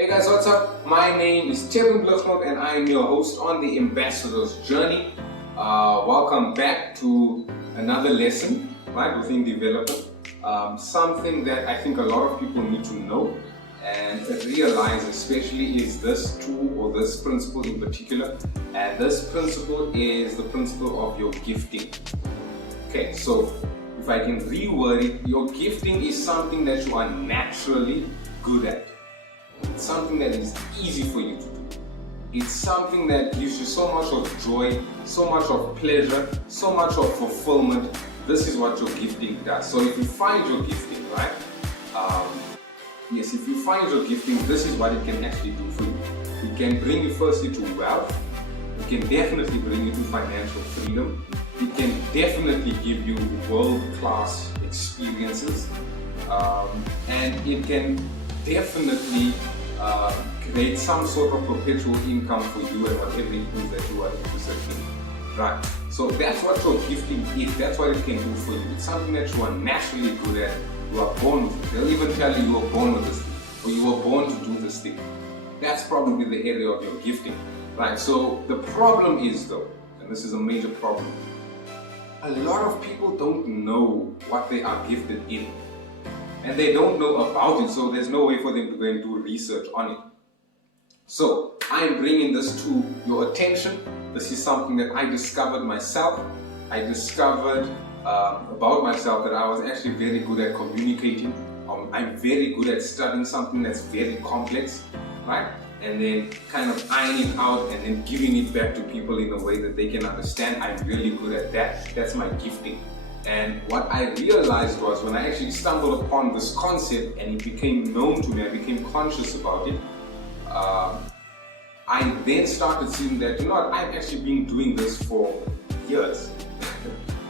Hey guys, what's up? My name is Kevin Bluffnot and I am your host on the Ambassador's Journey. Welcome back to another lesson, right, within development. Something that I think a lot of people need to know and realize especially is this tool or this principle in particular. And this principle is the principle of your gifting. Okay, so if I can reword it, your gifting is something that you are naturally good at. It's something that is easy for you to do. It's something that gives you so much of joy, so much of pleasure, so much of fulfillment. This is what your gifting does. So if you find your gifting, right? Yes, if you find your gifting, this is what it can actually do for you. It can bring you firstly to wealth. It can definitely bring you to financial freedom. It can definitely give you world-class experiences. And it can definitely create some sort of perpetual income for you and whatever it is that you are interested in, right? So that's what your gifting is. That's what it can do for you. It's something that you are naturally good at. You are born with it. They'll even tell you were born with this thing, or you were born to do this thing. That's probably the area of your gifting, right? So the problem is though, and this is a major problem, a lot of people don't know what they are gifted in. And they don't know about it, so there's no way for them to go and do research on it. So I'm bringing this to your attention. This is something that I discovered myself. I discovered about myself that I was actually very good at communicating. I'm very good at studying something that's very complex, right? And then kind of ironing it out and then giving it back to people in a way that they can understand. I'm really good at that. That's my gifting. And what I realized was when I actually stumbled upon this concept and it became known to me, I became conscious about it, I then started seeing that, you know what, I've actually been doing this for years.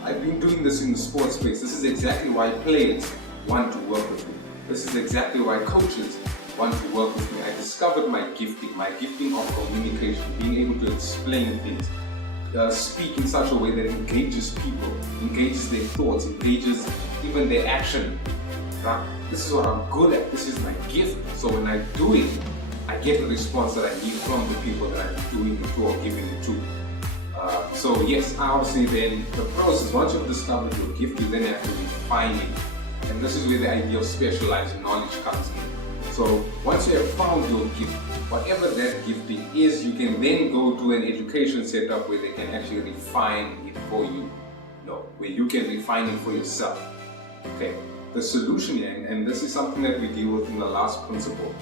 I've been doing this in the sports space. This is exactly why players want to work with me. This is exactly why coaches want to work with me. I discovered my gifting of communication, being able to explain things. Speak in such a way that engages people, engages their thoughts, engages even their action. Right? This is what I'm good at. This is my gift. So when I do it, I get the response that I need from the people that I'm doing it to or giving it to. So yes, obviously then the process, once you've discovered your gift, you then have to refine it. And this is where the idea of specialized knowledge comes in. So once you have found your gift, whatever that gifting is, you can then go to an education setup where they can actually refine it for you. No, where you can refine it for yourself. Okay, the solution here, and this is something that we deal with in the last principle,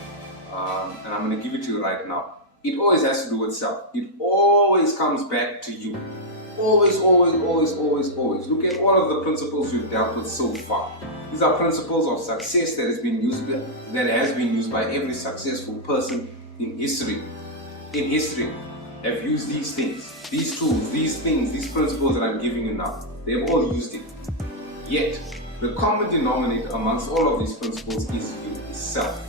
and I'm going to give it to you right now. It always has to do with self. It always comes back to you. Always, always, always, always, always. Look at all of the principles we've dealt with so far. These are principles of success that has been used by every successful person in history. In history, have used these things, these tools, these things, these principles that I'm giving you now. They've all used it. Yet, the common denominator amongst all of these principles is you, is self.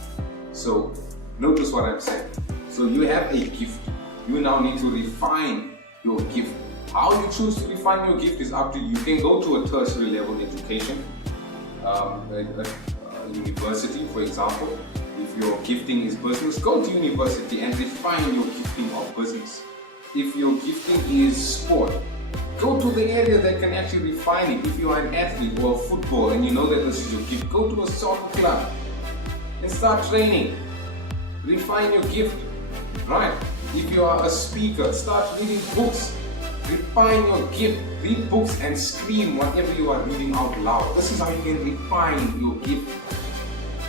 So, notice what I'm saying. So you have a gift. You now need to refine your gift. How you choose to refine your gift is up to you. You can go to a tertiary level education, a university, for example. If your gifting is business, go to university and refine your gifting of business. If your gifting is sport, go to the area that can actually refine it. If you are an athlete or football and you know that this is your gift, go to a soccer club and start training. Refine your gift, right? If you are a speaker, start reading books. Refine your gift. Read books and scream whatever you are reading out loud. This is how you can refine your gift.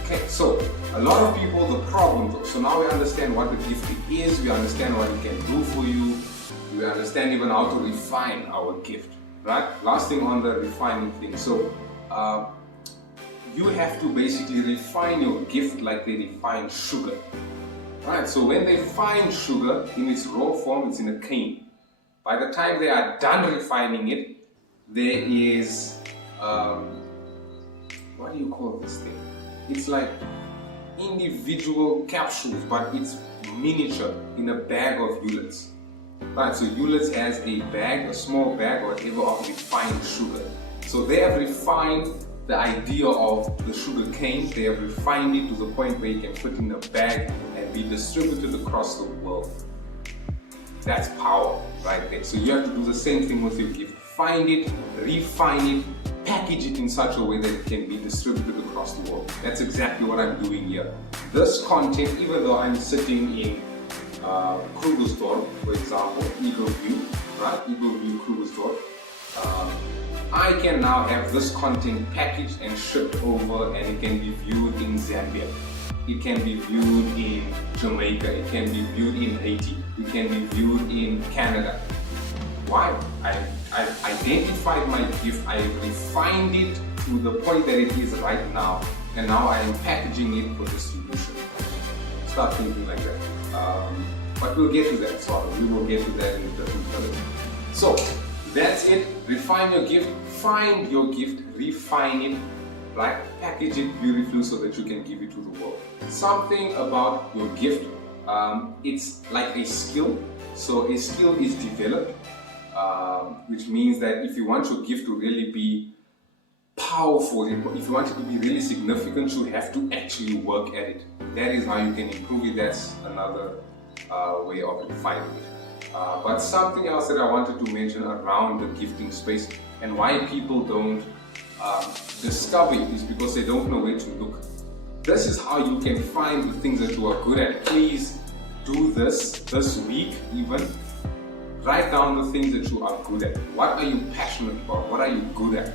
Okay, so a lot of people, the problem though, so now we understand what the gifting is, we understand what it can do for you, we understand even how to refine our gift, right? Last thing on the refining thing. So you have to basically refine your gift like they refine sugar, right? So when they find sugar in its raw form, it's in a cane. By the time they are done refining it, there is, what do you call this thing? It's like individual capsules, but it's miniature in a bag of Eulets. Right, so Eulets has a bag, a small bag or whatever of refined sugar. So they have refined the idea of the sugar cane. They have refined it to the point where you can put in a bag and and be distributed across the world. That's power right there. So you have to do the same thing with your gift. Find it, refine it, package it in such a way that it can be distributed across the world. That's exactly what I'm doing here. This content, even though I'm sitting in Krugersdorp, for example, Eagle View, right? Eagle View, Krugersdorp. I can now have this content packaged and shipped over, and it can be viewed in Zambia. It can be viewed in Jamaica. It can be viewed in Haiti. It can be viewed in Canada. Why? I've identified my gift. I have refined it to the point that it is right now, and now I am packaging it for distribution. Start thinking like that. But we'll get to that. So we will get to that in a different video. So that's it. Refine your gift. Find your gift. Refine it. Right? Package it beautifully so that you can give it to the world. Something about your gift. It's like a skill. So a skill is developed, which means that if you want your gift to really be powerful, if you want it to be really significant, you have to actually work at it. That is how you can improve it. That's another way of refining it. But something else that I wanted to mention around the gifting space and why people don't discover it is because they don't know where to look. This is how you can find the things that you are good at. Please do this week even. Write down the things that you are good at. What are you passionate about? What are you good at?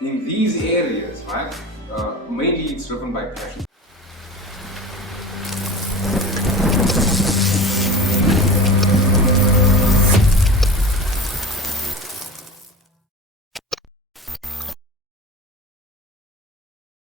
In these areas, right? Mainly it's driven by passion.